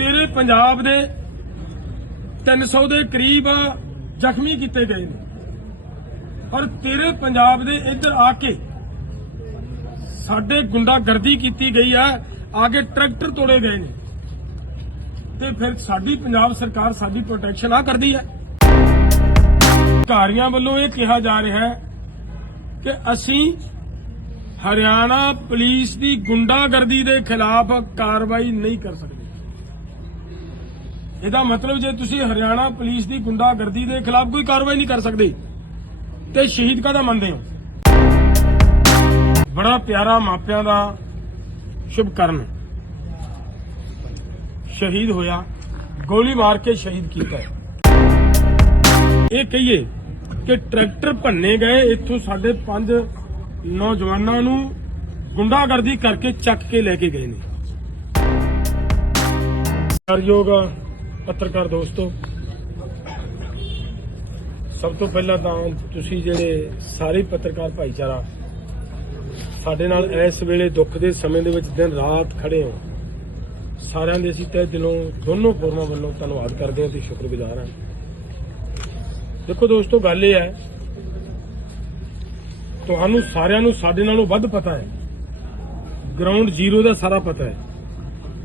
ਤੇਰੇ ਪੰਜਾਬ ਦੇ 300 ਦੇ ਕਰੀਬ ਜ਼ਖਮੀ ਕੀਤੇ ਗਏ ਨੇ। ਔਰ ਤੇਰੇ ਪੰਜਾਬ ਦੇ ਇੱਧਰ ਆ ਕੇ ਸਾਡੇ ਗੁੰਡਾਗਰਦੀ ਕੀਤੀ ਗਈ ਹੈ ਆਗੇ ਟਰੈਕਟਰ ਤੋੜੇ ਗਏ ਨੇ। ਤੇ ਫਿਰ ਸਾਡੀ ਪੰਜਾਬ ਸਰਕਾਰ ਸਾਡੀ ਪ੍ਰੋਟੈਕਸ਼ਨ ਆ ਕਰਦੀ ਹੈ ਅਧਿਕਾਰੀਆਂ ਵੱਲੋਂ ਇਹ ਕਿਹਾ ਜਾ ਰਿਹਾ ਹੈ ਕਿ ਅਸੀਂ ਹਰਿਆਣਾ ਪੁਲਿਸ ਦੀ ਗੁੰਡਾਗਰਦੀ ਦੇ ਖਿਲਾਫ ਕਾਰਵਾਈ ਨਹੀਂ ਕਰ ਸਕਦੇ। ਇਹਦਾ ਮਤਲਬ ਜੇ ਤੁਸੀਂ ਹਰਿਆਣਾ ਪੁਲਿਸ ਦੀ ਗੁੰਡਾਗਰਦੀ ਦੇ ਖਿਲਾਫ ਕੋਈ ਕਾਰਵਾਈ ਨਹੀਂ ਕਰ ਸਕਦੇ, ਤੇ ਸ਼ਹੀਦ ਕਾਹਦਾ ਮੰਨਦੇ ਹੋ? ਬੜਾ ਪਿਆਰਾ ਮਾਪਿਆਂ ਦਾ ਸ਼ੁਭ ਸ਼ਹੀਦ ਹੋਇਆ, ਗੋਲੀ ਮਾਰ ਕੇ ਸ਼ਹੀਦ ਕੀਤਾ ਇਹ ਕਹੀਏ ਕਿ ਟਰੈਕਟਰ ਭੰਨੇ ਗਏ, ਇੱਥੋਂ ਸਾਡੇ ਪੰਜ ਨੌਜਵਾਨਾਂ ਨੂੰ ਗੁੰਡਾਗਰਦੀ ਕਰਕੇ ਚੱਕ ਕੇ ਲੈ ਕੇ ਗਏ ਨੇ। ਸਤਿਕਾਰਯੋਗ ਪੱਤਰਕਾਰ ਦੋਸਤੋ, ਸਭ ਤੋਂ ਪਹਿਲਾਂ ਤਾਂ ਤੁਸੀਂ ਜਿਹੜੇ ਸਾਰੇ ਪੱਤਰਕਾਰ ਭਾਈਚਾਰਾ, ਸਾਡੇ ਨਾਲ ਇਸ ਵੇਲੇ ਦੁੱਖ ਦੇ ਸਮੇਂ ਦੇ ਵਿੱਚ ਦਿਨ ਰਾਤ ਖੜੇ ਹੋ। ਸਾਰਿਆਂ ਦੇ ਅਸੀਂ ਤਹਿ ਦਿਲੋਂ ਦੋਨੋਂ ਫੋਰਮਾਂ ਵੱਲੋਂ ਧੰਨਵਾਦ ਕਰਦੇ ਹਾਂ ਤੇ ਸ਼ੁਕਰਗੁਜ਼ਾਰ ਹਾਂ। ਦੇਖੋ ਦੋਸਤੋ, ਗੱਲ ਇਹ ਹੈ, ਤੁਹਾਨੂੰ ਸਾਰਿਆਂ ਨੂੰ ਸਾਡੇ ਨਾਲੋਂ ਵੱਧ ਪਤਾ ਹੈ। ਗਰਾਊਂਡ ਜ਼ੀਰੋ ਦਾ ਸਾਰਾ ਪਤਾ ਹੈ।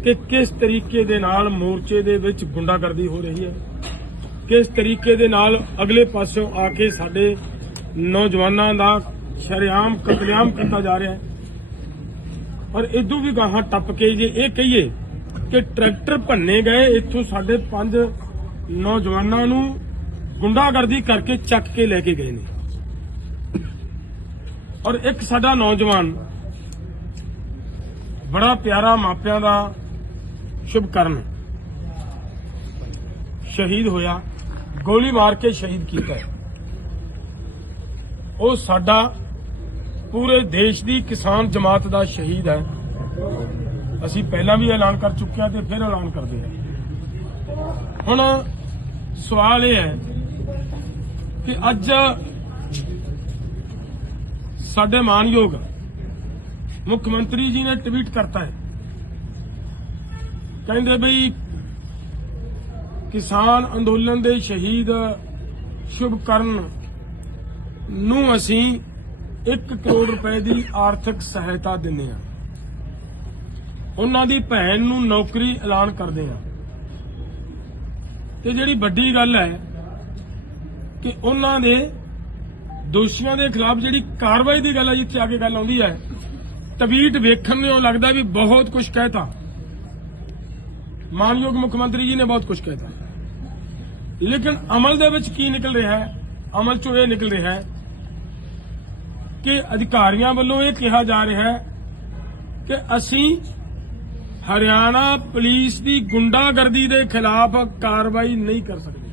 ਕਿ ਕਿਸ ਤਰੀਕੇ ਦੇ ਨਾਲ ਮੋਰਚੇ ਦੇ ਵਿੱਚ ਗੁੰਡਾਗਰਦੀ ਹੋ ਰਹੀ ਹੈ? ਕਿਸ ਤਰੀਕੇ ਦੇ ਨਾਲ ਅਗਲੇ ਪਾਸਿਓਂ ਆ ਕੇ ਸਾਡੇ ਨੌਜਵਾਨਾਂ ਦਾ ਸ਼ਰੇਆਮ ਕਤਲੇਆਮ ਕੀਤਾ ਜਾ ਰਿਹਾ ਹੈ? ਔਰ ਇਦੋਂ ਵੀ ਗਾਹਾਂ ਟੱਪ ਕੇ ਜੇ ਇਹ ਕਹੀਏ ਕਿ ਟਰੈਕਟਰ ਭੰਨੇ ਗਏ, ਇੱਥੋਂ ਸਾਡੇ ਪੰਜ ਨੌਜਵਾਨਾਂ ਨੂੰ ਗੁੰਡਾਗਰਦੀ ਕਰਕੇ ਚੱਕ ਕੇ ਲੈ ਕੇ ਗਏ ਨੇ। ਔਰ ਇੱਕ ਸਾਡਾ ਨੌਜਵਾਨ ਬੜਾ ਪਿਆਰਾ ਮਾਪਿਆਂ ਦਾ ਸ਼ੁਭ ਕਰਨ ਸ਼ਹੀਦ ਹੋਇਆ, ਗੋਲੀ ਮਾਰ ਕੇ ਸ਼ਹੀਦ ਕੀਤਾ ਉਹ ਸਾਡਾ ਪੂਰੇ ਦੇਸ਼ ਦੀ ਕਿਸਾਨ ਜਮਾਤ ਦਾ ਸ਼ਹੀਦ ਹੈ। ਅਸੀਂ ਪਹਿਲਾਂ ਵੀ ਐਲਾਨ ਕਰ ਚੁੱਕੇ ਹਾਂ ਤੇ ਫਿਰ ਐਲਾਨ ਕਰਦੇ ਹਾਂ। ਹੁਣ ਸਵਾਲ ਇਹ ਹੈ ਕਿ ਅੱਜ ਸਾਡੇ ਮਾਨਯੋਗ ਮੁੱਖ ਮੰਤਰੀ ਜੀ ਨੇ ਟਵੀਟ ਕਰਤਾ ਹੈ। ਕਹਿੰਦੇ ਬਈ, ਕਿਸਾਨ ਅੰਦੋਲਨ ਦੇ ਸ਼ਹੀਦ ਸ਼ੁਭਕਰਨ ਨੂੰ ਅਸੀਂ 1 ਕਰੋੜ ਰੁਪਏ ਦੀ ਆਰਥਿਕ ਸਹਾਇਤਾ ਦਿੰਦੇ ਹਾਂ। ਉਹਨਾਂ ਦੀ ਭੈਣ ਨੂੰ ਨੌਕਰੀ ਐਲਾਨ ਕਰਦੇ ਹਾਂ। ਤੇ ਜਿਹੜੀ ਵੱਡੀ ਗੱਲ ਹੈ ਕਿ ਉਹਨਾਂ ਦੇ ਦੋਸ਼ੀਆਂ ਦੇ ਖਿਲਾਫ ਜਿਹੜੀ ਕਾਰਵਾਈ ਦੀ ਗੱਲ ਹੈ ਜਿੱਥੇ ਆ ਕੇ ਗੱਲ ਆਉਂਦੀ ਹੈ ਤਵੀਟ ਵੇਖਣ ਨੂੰ ਲੱਗਦਾ ਵੀ ਬਹੁਤ ਕੁਝ ਕਹਿਤਾ। ਮਾਨਯੋਗ ਮੁੱਖ ਮੰਤਰੀ ਜੀ ਨੇ ਬਹੁਤ ਕੁਝ ਕਹਿਤਾ ਲੇਕਿਨ ਅਮਲ ਦੇ ਵਿੱਚ ਕੀ ਨਿਕਲ ਰਿਹਾ ਹੈ? ਅਮਲ ਚੋਂ ਇਹ ਨਿਕਲ ਰਿਹਾ ਹੈ ਕਿ ਅਧਿਕਾਰੀਆਂ ਵੱਲੋਂ ਇਹ ਕਿਹਾ ਜਾ ਰਿਹਾ ਹੈ ਕਿ ਅਸੀਂ ਹਰਿਆਣਾ ਪੁਲਿਸ ਦੀ ਗੁੰਡਾਗਰਦੀ ਦੇ ਖਿਲਾਫ ਕਾਰਵਾਈ ਨਹੀਂ ਕਰ ਸਕਦੇ।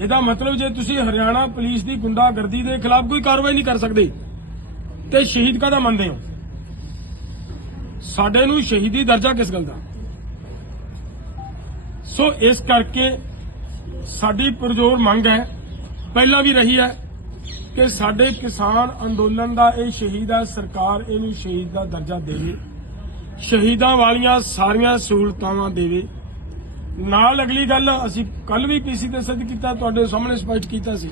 ਇਹਦਾ ਮਤਲਬ ਜੇ ਤੁਸੀਂ ਹਰਿਆਣਾ ਪੁਲਿਸ ਦੀ ਗੁੰਡਾਗਰਦੀ ਦੇ ਖਿਲਾਫ ਕੋਈ ਕਾਰਵਾਈ ਨਹੀਂ ਕਰ ਸਕਦੇ, ਤੇ ਸ਼ਹੀਦ ਕਾਹਦਾ ਮੰਨਦੇ ਹੋ। ਸਾਡੇ ਨੂੰ ਸ਼ਹੀਦੀ ਦਰਜਾ ਕਿਸ ਗੱਲ ਦਾ? ਸੋ ਇਸ ਕਰਕੇ ਸਾਡੀ ਪਰਜ਼ੋਰ ਮੰਗ ਹੈ, ਪਹਿਲਾਂ ਵੀ ਰਹੀ ਹੈ ਕਿ ਸਾਡੇ ਕਿਸਾਨ ਅੰਦੋਲਨ ਦਾ ਇਹ ਸ਼ਹੀਦ ਹੈ, ਸਰਕਾਰ ਇਹਨੂੰ ਸ਼ਹੀਦ ਦਾ ਦਰਜਾ ਦੇਵੇ, ਸ਼ਹੀਦਾਂ ਵਾਲੀਆਂ ਸਾਰੀਆਂ ਸਹੂਲਤਾਵਾਂ ਦੇਵੇ। ਨਾਲ ਅਗਲੀ ਗੱਲ, ਅਸੀਂ ਕੱਲ ਵੀ ਪੀਸੀ ਤੇ ਸਿੱਧ ਕੀਤਾ, ਤੁਹਾਡੇ ਸਾਹਮਣੇ ਸਪਸ਼ਟ ਕੀਤਾ ਸੀ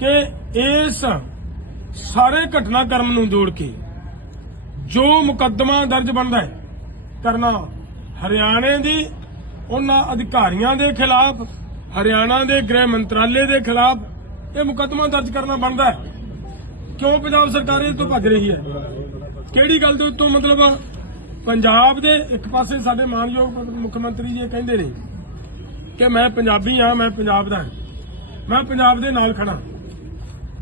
ਕਿ ਇਸ ਸਾਰੇ ਘਟਨਾਕ੍ਰਮ ਨੂੰ ਜੋੜ ਕੇ ਜੋ ਮੁਕੱਦਮਾ ਦਰਜ ਬਣਦਾ ਹੈ, ਕਰਨਾ ਹਰਿਆਣੇ ਦੀ ਉਹਨਾਂ ਅਧਿਕਾਰੀਆਂ ਦੇ ਖਿਲਾਫ, ਹਰਿਆਣਾ ਦੇ ਗ੍ਰਹਿ ਮੰਤਰਾਲੇ ਦੇ ਖਿਲਾਫ ਇਹ ਮੁਕੱਦਮਾ ਦਰਜ ਕਰਨਾ ਬਣਦਾ ਹੈ। ਕਿਉਂ ਪੰਜਾਬ ਸਰਕਾਰ ਇਹ ਤੋਂ ਭੱਜ ਰਹੀ ਹੈ? ਕਿਹੜੀ ਗੱਲ ਦੇ ਉੱਤੋਂ ਮਤਲਬ ਪੰਜਾਬ ਦੇ ਇੱਕ ਪਾਸੇ ਸਾਡੇ ਮਾਨਯੋਗ ਮੁੱਖ ਮੰਤਰੀ ਜੀ ਇਹ ਕਹਿੰਦੇ ਨੇ ਕਿ ਮੈਂ ਪੰਜਾਬੀ ਹਾਂ, ਮੈਂ ਪੰਜਾਬ ਦਾ ਮੈਂ ਪੰਜਾਬ ਦੇ ਨਾਲ ਖੜਾ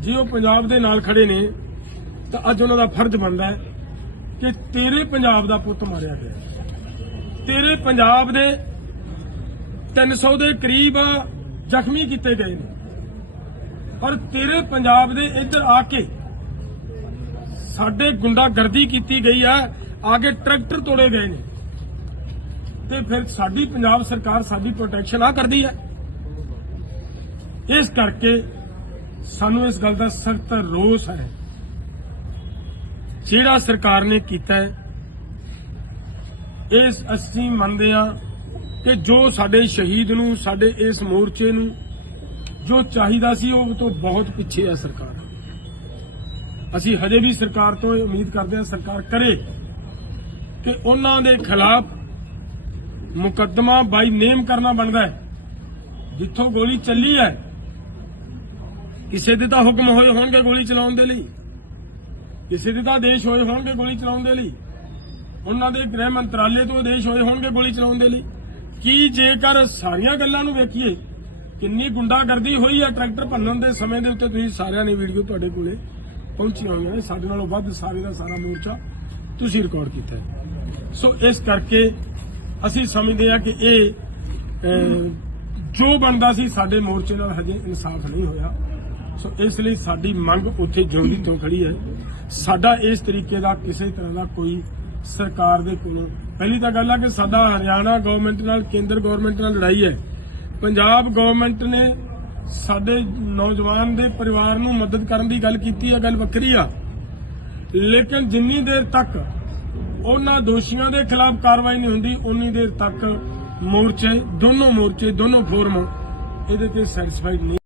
ਜੇ ਉਹ ਪੰਜਾਬ ਦੇ ਨਾਲ ਖੜੇ ਨੇ, ਤਾਂ ਅੱਜ ਉਹਨਾਂ ਦਾ ਫਰਜ਼ ਬਣਦਾ ਹੈ ਕਿ ਤੇਰੇ ਪੰਜਾਬ ਦਾ ਪੁੱਤ ਮਾਰਿਆ ਗਿਆ। ਤੇਰੇ ਪੰਜਾਬ ਦੇ 300 ਦੇ ਕਰੀਬ ਜ਼ਖਮੀ ਕੀਤੇ ਗਏ ਨੇ। ਪਰ ਤੇਰੇ ਪੰਜਾਬ ਦੇ ਇੱਧਰ ਆ ਕੇ ਸਾਡੇ ਗੁੰਡਾਗਰਦੀ ਕੀਤੀ ਗਈ ਆ, ਆਗੇ ਟਰੈਕਟਰ ਤੋੜੇ ਗਏ ਨੇ। ਤੇ ਫਿਰ ਸਾਡੀ ਪੰਜਾਬ ਸਰਕਾਰ ਸਾਡੀ ਪ੍ਰੋਟੈਕਸ਼ਨ ਆ ਕਰਦੀ ਹੈ ਇਸ ਕਰਕੇ ਸਾਨੂੰ ਇਸ ਗੱਲ ਦਾ ਸਖਤ ਰੋਸ ਹੈ। ਜਿਹੜਾ ਸਰਕਾਰ ਨੇ ਕੀਤਾ ਹੈ, ਇਸ ਅਸੀਂ ਮੰਨਦੇ ਹਾਂ ਕਿ ਜੋ ਸਾਡੇ ਸ਼ਹੀਦ ਨੂੰ, ਸਾਡੇ ਇਸ ਮੋਰਚੇ ਨੂੰ ਜੋ ਚਾਹੀਦਾ ਸੀ, ਉਹ ਤੋਂ ਬਹੁਤ ਪਿੱਛੇ ਹੈ ਸਰਕਾਰ। ਅਸੀਂ ਹਜੇ ਵੀ ਸਰਕਾਰ ਤੋਂ ਇਹ ਉਮੀਦ ਕਰਦੇ ਹਾਂ ਸਰਕਾਰ ਕਰੇ ਕਿ ਉਹਨਾਂ ਦੇ ਖਿਲਾਫ ਮੁਕੱਦਮਾ ਬਾਈ ਨੇਮ ਕਰਨਾ ਬਣਦਾ ਹੈ। ਜਿੱਥੋਂ ਗੋਲੀ ਚੱਲੀ ਹੈ, ਕਿਸੇ ਦੇ ਤਾਂ ਹੁਕਮ ਹੋਏ ਹੋਣਗੇ ਗੋਲੀ ਚਲਾਉਣ ਦੇ ਲਈ। ਕਿਸੇ ਦੇ ਤਾਂ ਆਦੇਸ਼ ਹੋਏ ਹੋਣਗੇ ਗੋਲੀ ਚਲਾਉਣ ਦੇ ਲਈ। ਉਹਨਾਂ ਦੇ ਗ੍ਰਹਿ ਮੰਤਰਾਲੇ ਤੋਂ ਆਦੇਸ਼ ਹੋਏ ਹੋਣਗੇ ਗੋਲੀ ਚਲਾਉਣ ਦੇ ਲਈ। ਕੀ ਜੇਕਰ ਸਾਰੀਆਂ ਗੱਲਾਂ ਨੂੰ ਵੇਖੀਏ, ਕਿੰਨੀ ਗੁੰਡਾਗਰਦੀ ਹੋਈ ਹੈ ਟਰੈਕਟਰ ਭੰਨਣ ਦੇ ਸਮੇਂ ਦੇ ਉੱਤੇ, ਤੁਸੀਂ ਸਾਰਿਆਂ ਨੇ ਵੀਡੀਓ ਤੁਹਾਡੇ ਕੋਲੇ ਪਹੁੰਚੀਆਂ ਹੋਈਆਂ ਨੇ। ਸਾਡੇ ਨਾਲੋਂ ਵੱਧ ਸਾਰੇ ਦਾ ਸਾਰਾ ਮੋਰਚਾ ਤੁਸੀਂ ਰਿਕਾਰਡ ਕੀਤਾ ਸੋ ਇਸ ਕਰਕੇ ਅਸੀਂ ਸਮਝਦੇ ਹਾਂ ਕਿ ਇਹ ਜੋ ਬਣਦਾ ਸੀ ਸਾਡੇ ਮੋਰਚੇ ਨਾਲ ਹਜੇ ਇਨਸਾਫ ਨਹੀਂ ਹੋਇਆ। ਸੋ ਇਸ ਲਈ ਸਾਡੀ ਮੰਗ ਉੱਥੇ ਜਿਉਂਦੀ ਤੋਂ ਖੜੀ ਹੈ। ਸਾਡਾ ਇਸ ਤਰੀਕੇ ਦਾ ਕਿਸੇ ਤਰ੍ਹਾਂ ਦਾ ਕੋਈ ਸਰਕਾਰ ਦੇ ਕੋਲੋਂ ਪਹਿਲੀ ਤਾਂ ਗੱਲ ਆ ਕਿ ਸਾਡਾ ਹਰਿਆਣਾ ਗਵਰਨਮੈਂਟ ਨਾਲ, ਕੇਂਦਰ ਗਵਰਨਮੈਂਟ ਨਾਲ ਲੜਾਈ ਹੈ। ਪੰਜਾਬ ਗਵਰਨਮੈਂਟ ਨੇ ਸਾਡੇ ਨੌਜਵਾਨ ਦੇ ਪਰਿਵਾਰ ਨੂੰ ਮਦਦ ਕਰਨ ਦੀ ਗੱਲ ਕੀਤੀ ਹੈ ਗੱਲ ਵੱਖਰੀ ਆ। ਲੇਕਿਨ ਜਿੰਨੀ ਦੇਰ ਤੱਕ ਉਹਨਾਂ ਦੋਸ਼ੀਆਂ ਦੇ ਖਿਲਾਫ ਕਾਰਵਾਈ ਨਹੀਂ ਹੁੰਦੀ, ਉਨੀ ਦੇਰ ਤੱਕ ਮੋਰਚੇ, ਦੋਨੋਂ ਮੋਰਚੇ, ਦੋਨੋਂ ਫੋਰਮ ਇਹਦੇ ਤੇ ਸੈਟੀਸਫਾਈਡ ਨਹੀਂ।